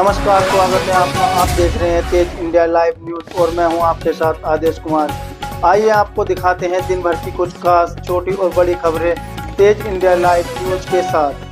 नमस्कार, स्वागत है आपका। आप देख रहे हैं तेज इंडिया लाइव न्यूज और मैं हूं आपके साथ आदेश कुमार। आइए आपको दिखाते हैं दिन भर की कुछ खास छोटी और बड़ी खबरें तेज इंडिया लाइव न्यूज के साथ।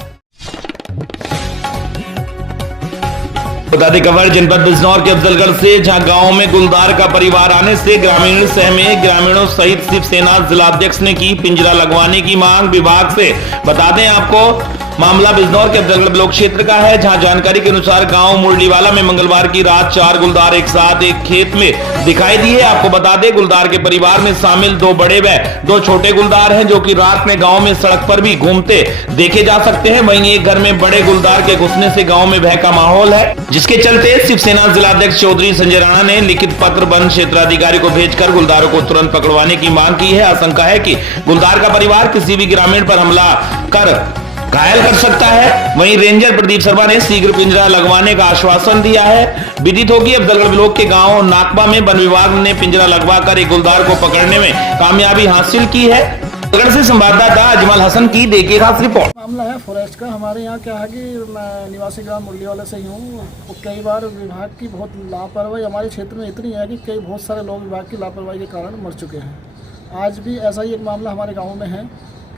बता दें खबर जनपद बिजनौर के अफजलगढ़ से, जहां गांव में गुलदार का परिवार आने से ग्रामीण सहमे। ग्रामीणों सहित शिवसेना जिलाध्यक्ष ने की पिंजरा लगवाने की मांग विभाग से। बता दें आपको मामला बिजनौर के अफजलगढ़ ब्लॉक क्षेत्र का है, जहां जानकारी के अनुसार गांव मुरलीवाला में मंगलवार की रात 4 गुलदार एक साथ एक खेत में दिखाई दिए। आपको बता दें गुलदार के परिवार में शामिल 2 बड़े व 2 छोटे गुलदार हैं, जो कि रात में गांव में सड़क पर भी घूमते देखे जा सकते हैं। वहीं एक घर में बड़े गुलदार के घुसने से गांव में भय का माहौल है, जिसके चलते शिवसेना जिलाध्यक्ष चौधरी संजय राणा ने लिखित पत्र वन क्षेत्राधिकारी को भेजकर गुलदारों को तुरंत पकड़वाने की मांग की है। आशंका है कि गुलदार का परिवार किसी भी ग्रामीण पर हमला कर घायल कर सकता है। वहीं रेंजर प्रदीप शर्मा ने शीघ्र पिंजरा लगवाने का आश्वासन दिया है। विदित होगी अफजलगढ़ ब्लॉक के गांव नाकबा में वन विभाग ने पिंजरा लगवाकर एक गुलदार को पकड़ने में कामयाबी हासिल की है। अफजलगढ़ से संवाददाता अजमल हसन की देखिए खास रिपोर्ट। मामला है फॉरेस्ट का। हमारे यहाँ क्या है कि मैं निवासी ग्राम मुरलीवाला से ही हूँ। कई बार विभाग की बहुत लापरवाही हमारे क्षेत्र में इतनी है कि बहुत सारे लोग विभाग की लापरवाही के कारण मर चुके हैं। आज भी ऐसा ही एक मामला हमारे गाँव में है।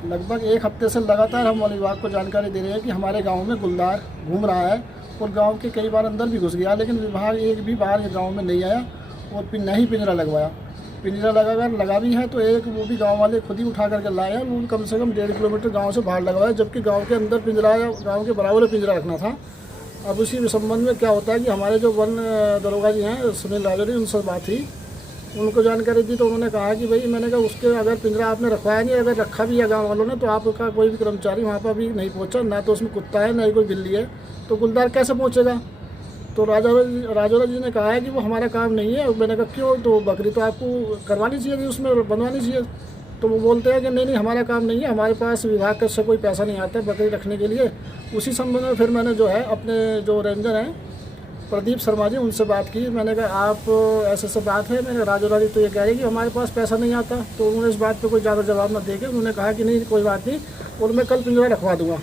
लगभग 1 हफ्ते से लगातार हम वन विभाग को जानकारी दे रहे हैं कि हमारे गांव में गुलदार घूम रहा है और गांव के कई बार अंदर भी घुस गया, लेकिन विभाग एक भी बार गांव में नहीं आया और फिर नहीं पिंजरा लगवाया। पिंजरा लगा भी है तो एक वो भी गांव वाले खुद ही उठा करके लाए हैं। वो कम से कम 1.5 किलोमीटर गाँव से बाहर लगवाया, जबकि गाँव के अंदर पिंजरा या गाँव के बराबर पिंजरा रखना था। अब उसी संबंध में क्या होता है कि हमारे जो वन दरोगा जी हैं सुनील राजौरी, उनसे बात हुई, उनको जानकारी दी तो उन्होंने कहा कि भाई मैंने कहा उसके अगर पिंजरा आपने रखवाया नहीं, अगर रखा भी है गांव वालों ने, तो आपका कोई भी कर्मचारी वहाँ पर भी नहीं पहुँचा, ना तो उसमें कुत्ता है ना ही कोई बिल्ली है, तो गुलदार कैसे पहुँचेगा। तो राजौरा जी ने कहा है कि वो हमारा काम नहीं है। मैंने कहा क्यों, तो बकरी तो आपको करवानी चाहिए थी, उसमें बनवानी चाहिए। तो वो बोलते हैं कि नहीं हमारा काम नहीं है, हमारे पास विभाग से कोई पैसा नहीं आता बकरी रखने के लिए। उसी संबंध में फिर मैंने जो है अपने जो रेंजर हैं प्रदीप शर्मा जी, उनसे बात की। मैंने कहा आप ऐसे बात है, मैंने राजौरा जी तो ये कह रही कि हमारे पास पैसा नहीं आता। तो उन्होंने इस बात पे कोई ज़्यादा जवाब न देके उन्होंने कहा कि नहीं कोई बात नहीं और मैं कल पिंजरा रखवा दूंगा।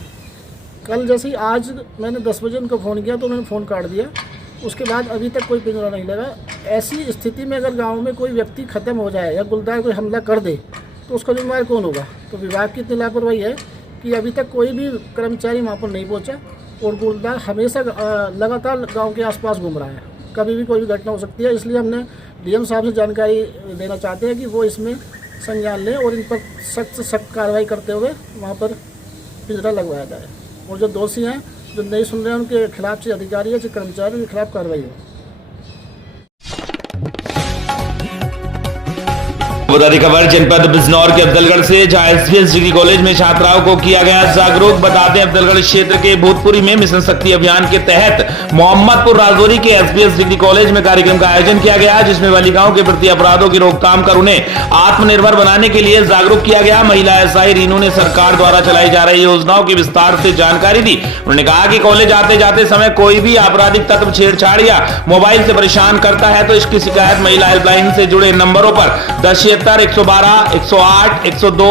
कल जैसे ही आज मैंने 10 बजे उनको फ़ोन किया तो उन्होंने फ़ोन काट दिया। उसके बाद अभी तक कोई पिंजरा नहीं लगा। ऐसी स्थिति में अगर गाँव में कोई व्यक्ति ख़त्म हो जाए या गुलदार कोई हमला कर दे तो उसका जिम्मेदार कौन होगा। तो विभाग की इतनी लापरवाही है कि अभी तक कोई भी कर्मचारी वहाँ पर नहीं पहुँचा और गुलदार हमेशा लगातार गांव के आसपास घूम रहा है। कभी भी कोई भी घटना हो सकती है, इसलिए हमने डीएम साहब से जानकारी देना चाहते हैं कि वो इसमें संज्ञान लें और इन पर सख्त कार्रवाई करते हुए वहाँ पर पिंजरा लगवाया जाए और जो दोषी हैं, जो नहीं सुन रहे हैं, उनके खिलाफ से अधिकारी या कर्मचारी के खिलाफ कार्रवाई हो। बता दें खबर जनपद बिजनौर के अफजलगढ़ से, जहां एसपीएस डिग्री कॉलेज में छात्राओं को किया गया जागरूक। बता दें अफजलगढ़ क्षेत्र के भूतपुरी में मिशन शक्ति अभियान के तहत मोहम्मदपुर राजौरी के एसपीएस डिग्री कॉलेज में कार्यक्रम का आयोजन किया गया, जिसमें बालिकाओं के प्रति अपराधों की रोकथाम कर उन्हें आत्मनिर्भर बनाने के लिए जागरूक किया गया। महिला एसआई रीनू ने सरकार द्वारा चलाई जा रही योजनाओं की विस्तार से जानकारी दी। उन्होंने कहा कि कॉलेज आते जाते समय कोई भी आपराधिक तत्व छेड़छाड़ या मोबाइल से परेशान करता है तो इसकी शिकायत महिला हेल्पलाइन से जुड़े नंबरों पर 1076 112 108 102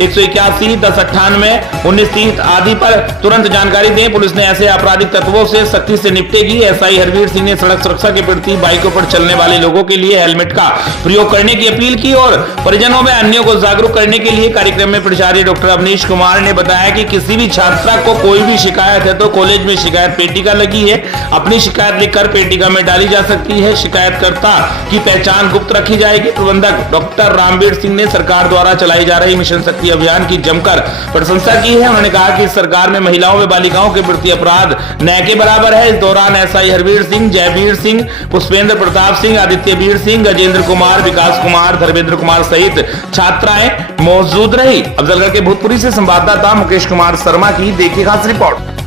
181 1098 1930 आदि पर तुरंत जानकारी दें। पुलिस ने ऐसे आपराधिक तत्वों से सख्ती से निपटेगी। एसआई हरवीर सिंह ने सड़क सुरक्षा के प्रति बाइकों पर चलने वाले लोगों के लिए हेलमेट का प्रयोग करने की अपील की और परिजनों में अन्यों को जागरूक करने के लिए कार्यक्रम में प्राचार्य डॉक्टर अवनीश कुमार ने बताया कि किसी भी छात्रा को कोई भी शिकायत है तो कॉलेज में शिकायत पेटिका लगी है, अपनी शिकायत लिखकर पेटिका में डाली जा सकती है। शिकायतकर्ता की पहचान गुप्त रखी जाएगी। प्रबंधक डॉक्टर रामवीर सिंह ने सरकार द्वारा चलाई जा रही मिशन शक्ति अभियान की जमकर प्रशंसा की है। उन्होंने कहा कि सरकार में महिलाओं व बालिकाओं के प्रति अपराध न के बराबर है। इस दौरान एसआई हरवीर सिंह, जयवीर सिंह, पुष्पेंद्र प्रताप सिंह, आदित्य वीर सिंह, गजेंद्र कुमार, विकास कुमार, धर्मेंद्र कुमार सहित छात्राएं मौजूद रही। अफजलगढ़ के भूतपुरी से संवाददाता मुकेश कुमार शर्मा की देखिए खास रिपोर्ट।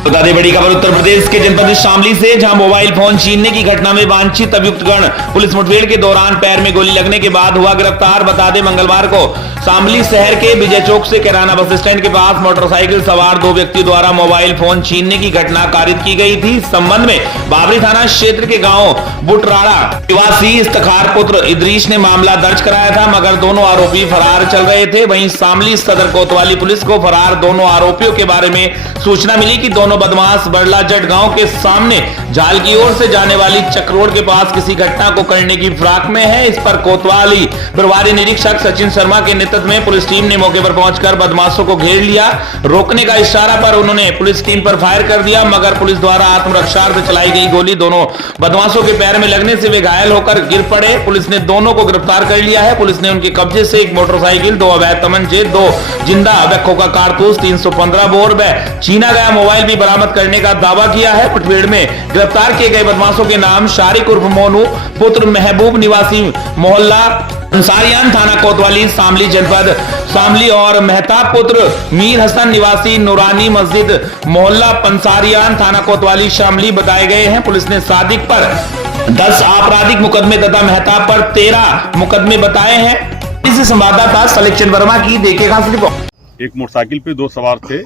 बता दें बड़ी खबर उत्तर प्रदेश के जनपद शामली से, जहां मोबाइल फोन छीनने की घटना में वांछित अभियुक्त गण पुलिस मुठभेड़ के दौरान पैर में गोली लगने के बाद हुआ गिरफ्तार। बता दें मंगलवार को शामली शहर के विजय चौक से कैराना बस स्टैंड के पास मोटरसाइकिल सवार 2 व्यक्तियों द्वारा मोबाइल फोन छीनने की घटना कारित की गई थी। इस संबंध में बाबरी थाना क्षेत्र के गांव बुटराड़ा निवासी इफ्तिखार पुत्र इदरीस ने मामला दर्ज कराया था, मगर दोनों आरोपी फरार चल रहे थे। वहीं शामली सदर कोतवाली पुलिस को फरार दोनों आरोपियों के बारे में सूचना मिली कि दोनों बदमाश बड़ला जट गांव के सामने झाल की ओर से जाने वाली चक रोड के पास किसी घटना को करने की फिराक में है। इस पर कोतवाली प्रभारी निरीक्षक सचिन शर्मा के नेतृत्व में पुलिस टीम ने मौके पर पहुंचकर बदमाशों को घेर लिया। रोकने का इशारा पर उन्होंने पुलिस टीम पर फायर कर दिया, मगर पुलिस द्वारा आत्मरक्षार्थ चलाई गई गोली दोनों बदमाशों के पैर में लगने से वे घायल होकर गिर पड़े। पुलिस ने दोनों को गिरफ्तार कर लिया है। पुलिस ने उनके कब्जे से एक मोटरसाइकिल, 2 अवैध तमंचे, 2 जिंदा व खोखा कारतूस, 315 बोर व छीना गया मोबाइल भी बरामद करने का दावा किया है। मुठभेड़ में गिरफ्तार किए गए बदमाशों के नाम शारिक उर्फ मोनू पुत्र महबूब निवासी मोहल्ला अंसारियान थाना कोतवाली शामली जनपद शामली और मेहताब पुत्र मीर हसन निवासी नूरानी मस्जिद मोहल्ला पंसारियान थाना कोतवाली शामली बताए गए हैं। पुलिस ने सादिक पर 10 आपराधिक मुकदमे तथा मेहताब पर 13 मुकदमे बताए हैं। इस संवाददाता सलेक्शन वर्मा की देखे खास रिपोर्ट। एक मोटरसाइकिल पे 2 सवार थे,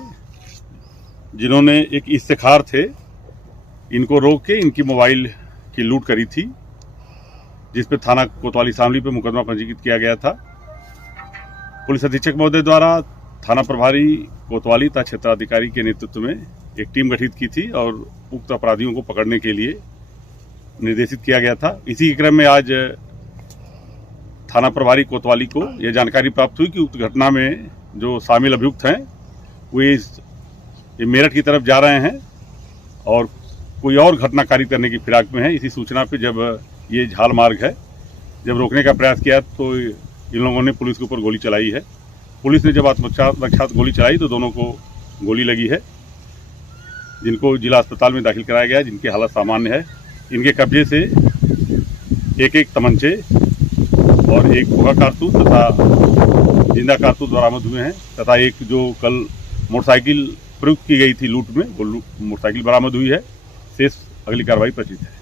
जिन्होंने एक इफ्तिखार थे, इनको रोक के इनकी मोबाइल की लूट करी थी, जिस पे थाना कोतवाली शामली पे मुकदमा पंजीकृत किया गया था। पुलिस अधीक्षक महोदय द्वारा थाना प्रभारी कोतवाली तथा क्षेत्राधिकारी के नेतृत्व में एक टीम गठित की थी और उक्त अपराधियों को पकड़ने के लिए निर्देशित किया गया था। इसी के क्रम में आज थाना प्रभारी कोतवाली को यह जानकारी प्राप्त हुई कि उक्त घटना में जो शामिल अभियुक्त हैं वे मेरठ की तरफ जा रहे हैं और कोई और घटना कारित करने की फिराक में है। इसी सूचना पे जब ये झाल मार्ग है, जब रोकने का प्रयास किया तो इन लोगों ने पुलिस के ऊपर गोली चलाई है। पुलिस ने जब आत्मरक्षार्थ गोली चलाई तो दोनों को गोली लगी है, जिनको जिला अस्पताल में दाखिल कराया गया है, जिनकी हालत सामान्य है। इनके कब्जे से एक तमंचे और एक खोखा कारतूस तथा जिंदा कारतूस बरामद हुए हैं, तथा एक जो कल मोटरसाइकिल प्रयुक्त की गई थी लूट में, वो मोटरसाइकिल बरामद हुई है। शेष अगली कार्रवाई प्रचित है।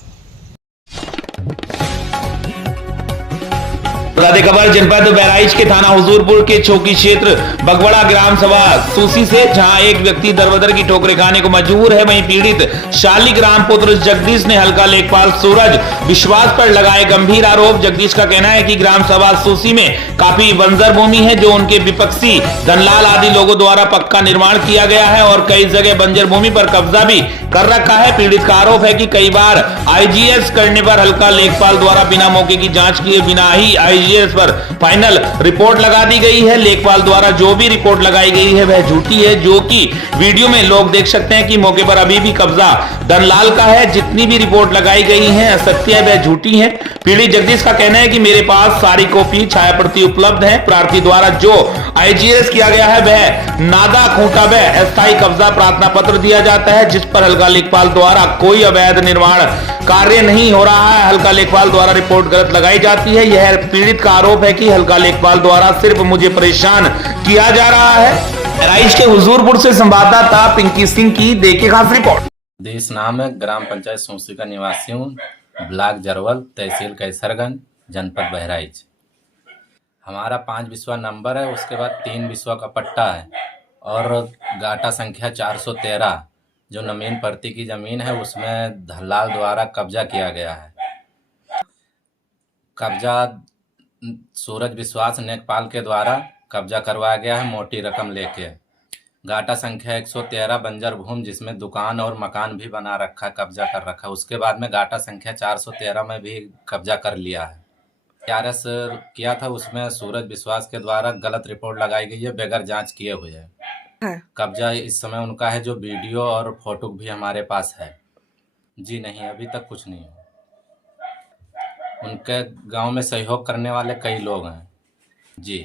खबर जनपद बहराइच के थाना हुजूरपुर के चौकी क्षेत्र बगवड़ा ग्राम सभा सूसी से, जहां एक व्यक्ति दरबदर की ठोकरें खाने को मजबूर है। वहीं पीड़ित शालिग्राम पुत्र जगदीश ने हल्का लेखपाल सूरज विश्वास पर लगाए गंभीर आरोप। जगदीश का कहना है कि ग्राम सभा सूसी में काफी बंजर भूमि है, जो उनके विपक्षी धनलाल आदि लोगों द्वारा पक्का निर्माण किया गया है और कई जगह बंजर भूमि पर कब्जा भी कर रखा है। पीड़ित का आरोप है कि कई बार आईजीएस करने पर हल्का लेखपाल द्वारा बिना मौके की जांच किए बिना ही आईजीएस पर फाइनल रिपोर्ट लगा दी गई है। लेखपाल द्वारा जो भी रिपोर्ट लगाई गई है वह झूठी है, जो कि वीडियो में लोग देख सकते हैं कि मौके पर अभी भी कब्जा धनलाल का है। जितनी भी रिपोर्ट लगाई गई है असत्य है, वह झूठी है। पीड़ित जगदीश का कहना है कि मेरे पास सारी कॉपी छाया प्रति उपलब्ध है। प्रार्थी द्वारा जो आईजीएस किया गया है वह नादा खूंटा व अस्थायी कब्जा प्रार्थना पत्र दिया जाता है, जिस पर हल्का लेखपाल द्वारा कोई अवैध निर्माण कार्य नहीं हो रहा है। हल्का लेखपाल द्वारा रिपोर्ट गलत लगाई जाती है। यह पीड़ित का आरोप है कि हल्का लेखपाल द्वारा सिर्फ मुझे परेशान किया जा रहा है। बहराइच के हुजूरपुर से संवाददाता पिंकी सिंह की देखे खास रिपोर्ट। देश नाम है, ग्राम पंचायत सूसी का निवासी हूँ, ब्लॉक जरवल, तहसील कैसरगंज, जनपद बहराइच। हमारा 5 बिस्वा नंबर है, उसके बाद 3 बिस्वा का पट्टा है और गाटा संख्या 413 जो नमीन प्रति की जमीन है उसमें धनलाल द्वारा कब्जा किया गया है। कब्जा सूरज विश्वास नेकपाल के द्वारा कब्जा करवाया गया है, मोटी रकम लेके। गाटा संख्या 113 बंजर भूमि जिसमें दुकान और मकान भी बना रखा है, कब्जा कर रखा है। उसके बाद में गाटा संख्या 413 में भी कब्जा कर लिया है। आरएस किया था, उसमें सूरज विश्वास के द्वारा गलत रिपोर्ट लगाई गई है, बगैर जांच किए हुए है। कब्जा इस समय उनका है, जो वीडियो और फोटो भी हमारे पास है। जी नहीं, अभी तक कुछ नहीं है। उनके गांव में सहयोग करने वाले कई लोग हैं। जी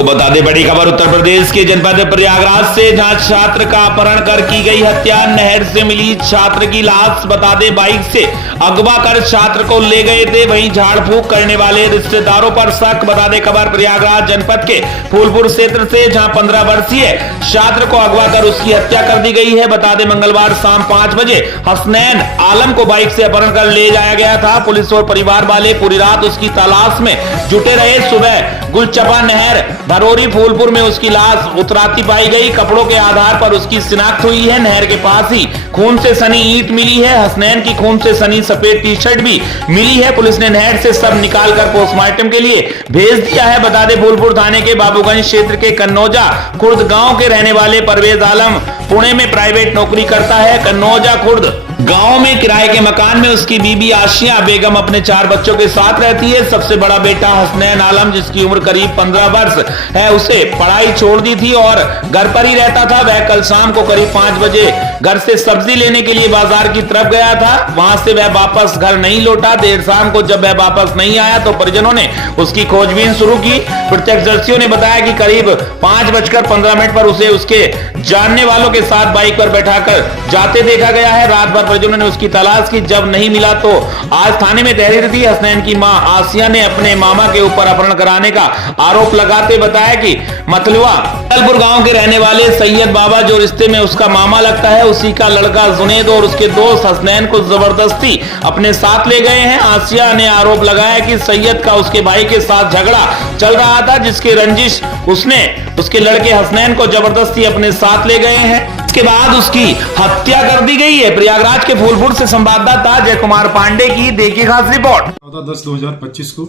तो बता दें बड़ी खबर उत्तर प्रदेश के जनपद प्रयागराज से, जहां छात्र का अपहरण कर की गई हत्या। नहर से मिली छात्र की लाश। बता दें बाइक से अगवा कर छात्र को ले गए थे, वहीं झाड़ फूंक करने वाले रिश्तेदारों पर शक। बता दें खबर प्रयागराज जनपद के फूलपुर क्षेत्र से, जहां 15 वर्षीय छात्र को अगवा कर उसकी हत्या कर दी गई है। बता दें मंगलवार शाम 5 बजे हसनैन आलम को बाइक से अपहरण कर ले जाया गया था। पुलिस और परिवार वाले पूरी रात उसकी तलाश में जुटे रहे। सुबह गुलचपा नहर भरोरी फूलपुर में उसकी लाश उतराती पाई गई। कपड़ों के आधार पर उसकी शिनाख्त हुई है। नहर के पास ही खून से सनी ईंट मिली है। हसनैन की खून से सनी सफेद टी शर्ट भी मिली है। पुलिस ने नहर से सब निकालकर पोस्टमार्टम के लिए भेज दिया है। बता दें फूलपुर थाने के बाबूगंज क्षेत्र के कन्नौजा खुर्द गांव के रहने वाले परवेज आलम पुणे में प्राइवेट नौकरी करता है। कन्नौजा खुर्द गांव में किराए के मकान में उसकी बीबी आशिया बेगम अपने 4 बच्चों के साथ रहती है। सबसे बड़ा बेटा हसनैन आलम, जिसकी उम्र करीब 15 वर्ष है, उसे पढ़ाई छोड़ दी थी और घर पर ही रहता था। वह कल शाम को करीब 5 बजे घर से सब्जी लेने के लिए बाजार की तरफ गया था। वहां से वह वापस घर नहीं लौटा। देर शाम को जब वह वापस नहीं आया तो परिजनों ने उसकी खोजबीन शुरू की। प्रत्यक्षदर्शियों ने बताया कि करीब 5:15 पर उसे उसके जानने वालों के साथ बाइक पर बैठाकर जाते देखा गया है। रात भर परिजनों ने उसकी तलाश की, जब नहीं मिला तो आज थाने में तहरीर दी। हसनैन की मां आसिया ने अपने मामा के ऊपर अपहरण कराने का आरोप लगाते बताया कि मतलुआ कलपुर गांव के रहने वाले सैयद बाबा, जो रिश्ते में उसका मामा लगता है, उसी का लड़का जुनेद और उसके दोस्त हसनैन को जबरदस्ती अपने साथ ले गए हैं। आसिया ने आरोप लगाया कि सैयद का उसके भाई के साथ झगड़ा चल रहा था, जिसके रंजिश उसने उसके लड़के हसनैन को जबरदस्ती अपने साथ ले गए हैं। इसके बाद उसकी हत्या कर दी गई है। प्रयागराज के फूलपुर से संवाददाता जय कुमार पांडे की देखिए खास रिपोर्ट। 14/10/2025 को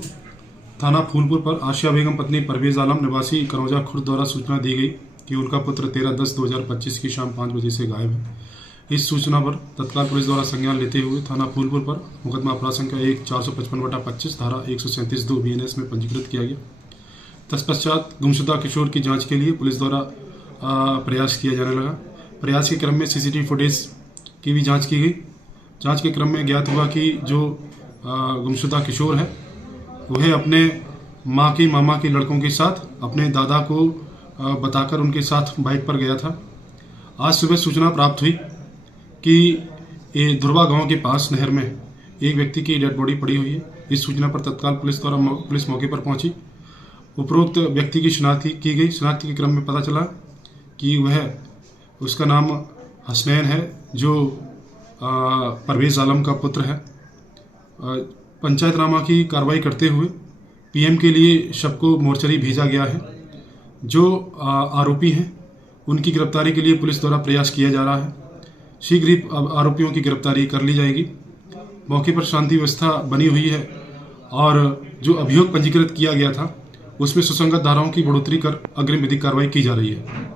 थाना फूलपुर पर आशिया बेगम पत्नी परवेज आलम निवासी कनौजा खुर्द द्वारा सूचना दी गई कि उनका पुत्र 13/10/2025 की शाम 5 बजे से गायब है। इस सूचना पर तत्काल पुलिस द्वारा संज्ञान लेते हुए थाना फूलपुर पर मुकदमा अपराध संख्या 1/455/25 धारा 137(2) BNS में पंजीकृत किया गया। तत्पश्चात गुमशुदा किशोर की जाँच के लिए पुलिस द्वारा प्रयास किया जाने लगा। प्रयास के क्रम में CCTV फुटेज की भी जांच की गई। जांच के क्रम में ज्ञात हुआ कि जो गुमशुदा किशोर है वह अपने माँ की मामा के लड़कों के साथ अपने दादा को बताकर उनके साथ बाइक पर गया था। आज सुबह सूचना प्राप्त हुई कि ये ध्रुवा गांव के पास नहर में एक व्यक्ति की डेड बॉडी पड़ी हुई है। इस सूचना पर तत्काल पुलिस मौके पर पहुंची। उपरोक्त व्यक्ति की शिनाख्त की गई। शिनाख्त के क्रम में पता चला कि उसका नाम हसनैन है, जो परवेज आलम का पुत्र है। पंचायतनामा की कार्रवाई करते हुए PM के लिए शव को मोर्चरी भेजा गया है। जो आरोपी हैं उनकी गिरफ्तारी के लिए पुलिस द्वारा प्रयास किया जा रहा है। शीघ्र ही आरोपियों की गिरफ्तारी कर ली जाएगी। मौके पर शांति व्यवस्था बनी हुई है और जो अभियोग पंजीकृत किया गया था उसमें सुसंगत धाराओं की बढ़ोतरी कर अग्रिम विधिक कार्रवाई की जा रही है।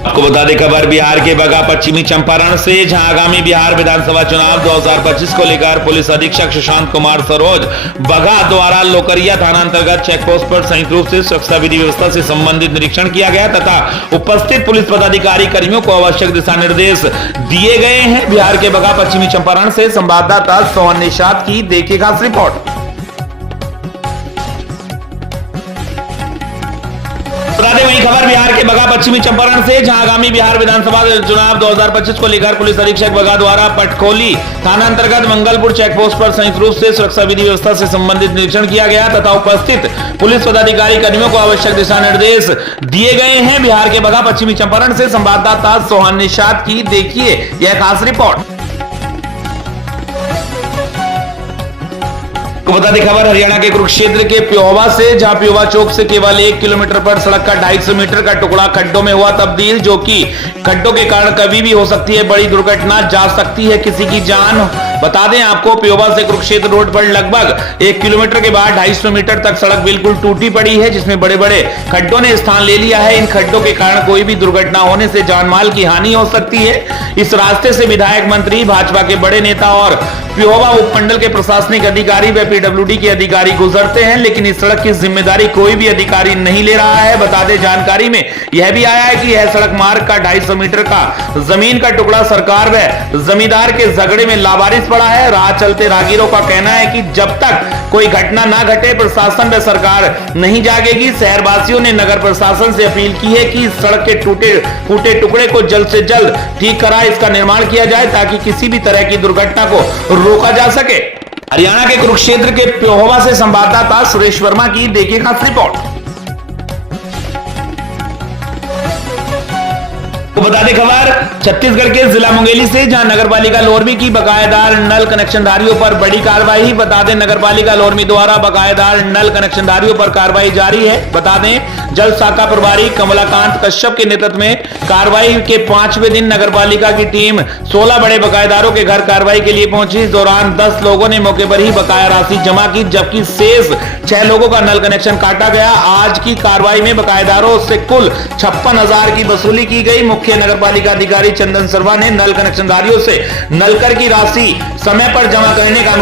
आपको बता दें खबर बिहार के बगहा पश्चिमी चंपारण से, जहां आगामी बिहार विधानसभा चुनाव 2025 को लेकर पुलिस अधीक्षक सुशांत कुमार सरोज बगहा द्वारा लोकरिया थाना अंतर्गत चेक पोस्ट पर संयुक्त रूप से सुरक्षा विधि व्यवस्था से संबंधित निरीक्षण किया गया तथा उपस्थित पुलिस पदाधिकारी कर्मियों को आवश्यक दिशा निर्देश दिए गए हैं। बिहार के बगहा पश्चिमी चंपारण से संवाददाता सोहन निषाद की देखिए खास रिपोर्ट। वही खबर बिहार के बगहा पश्चिमी चंपारण से, जहां आगामी बिहार विधानसभा चुनाव 2025 को लेकर पुलिस अधीक्षक बगहा द्वारा पटखोली थाना अंतर्गत मंगलपुर चेक पोस्ट पर संयुक्त रूप से सुरक्षा विधि व्यवस्था से संबंधित निरीक्षण किया गया तथा उपस्थित पुलिस पदाधिकारी कर्मियों को आवश्यक दिशा निर्देश दिए गए हैं। बिहार के बगहा पश्चिमी चंपारण से संवाददाता सोहन निषाद की देखिए यह खास रिपोर्ट। बता दें खबर हरियाणा के कुरुक्षेत्र के प्योवा से, जहां प्योवा चौक से केवल 1 किलोमीटर पर सड़क का 250 मीटर का टुकड़ा खड्डों में हुआ तब्दील, जो कि खड्डों के कारण कभी भी हो सकती है बड़ी दुर्घटना, जा सकती है किसी की जान। बता दें आपको प्योवा से कुरुक्षेत्र रोड पर लगभग 1 किलोमीटर के बाद 250 मीटर तक सड़क बिल्कुल टूटी पड़ी है, जिसमें बड़े बड़े खड्डों ने स्थान ले लिया है। इन खड्डों के कारण कोई भी दुर्घटना होने से जान माल की हानि हो सकती है। इस रास्ते से विधायक, मंत्री, भाजपा के बड़े नेता और प्योवा उपमंडल के प्रशासनिक अधिकारी व PWD के अधिकारी गुजरते हैं, लेकिन इस सड़क की जिम्मेदारी कोई भी अधिकारी नहीं ले रहा है। बता दें जानकारी में यह भी आया है कि यह सड़क मार्ग का 250 मीटर का जमीन का टुकड़ा सरकार व जमींदार के झगड़े में लावारिस पड़ा है। राह चलते राहगीरों का कहना है कि जब तक कोई घटना ना घटे प्रशासन व सरकार नहीं जागेगी। शहरवासियों ने नगर प्रशासन से अपील की है कि सड़क के टूटे टुकड़े को जल्द से जल्द ठीक करा इसका निर्माण किया जाए ताकि किसी भी तरह की दुर्घटना को रोका जा सके। हरियाणा के कुरुक्षेत्र के प्योहवा से संवाददाता सुरेश वर्मा की देखिए खास रिपोर्ट। तो बता दें खबर छत्तीसगढ़ के जिला मुंगेली से, जहां नगरपालिका लोरमी की बकायेदार नल कनेक्शनधारियों पर बड़ी कार्रवाई। बता दें नगरपालिका लोरमी द्वारा बकायेदार नल कनेक्शनधारियों पर कार्रवाई जारी है। बता दें जल शाखा प्रभारी कमलाकांत कश्यप के नेतृत्व में कार्रवाई के 5वें दिन नगरपालिका की टीम 16 बड़े बकायेदारों के घर कार्रवाई के लिए पहुंची। इस दौरान 10 लोगों ने मौके पर ही बकाया राशि जमा की, जबकि शेष 6 लोगों का नल कनेक्शन काटा गया। आज की कार्रवाई में बकायेदारों से कुल 56,000 की वसूली की गई। मुख्य नगरपालिका अधिकारी चंदन सर्मा ने नल कनेक्शनधारियों से नलकर की राशि समय पर जमा करने का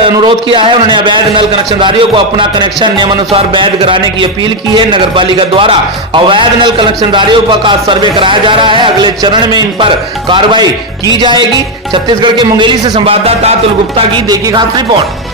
अनुरोध किया है। उन्होंने अवैध नल कनेक्शनधारियों को अपना कनेक्शन नियमानुसार वैध कराने की अपील की है। नगरपालिका द्वारा अवैध नल कनेक्शनधारियों का सर्वे कराया जा रहा है। अगले चरण में इन पर कार्रवाई की जाएगी। छत्तीसगढ़ के मुंगेली से संवाददाता अतुल गुप्ता की देखिए खास रिपोर्ट।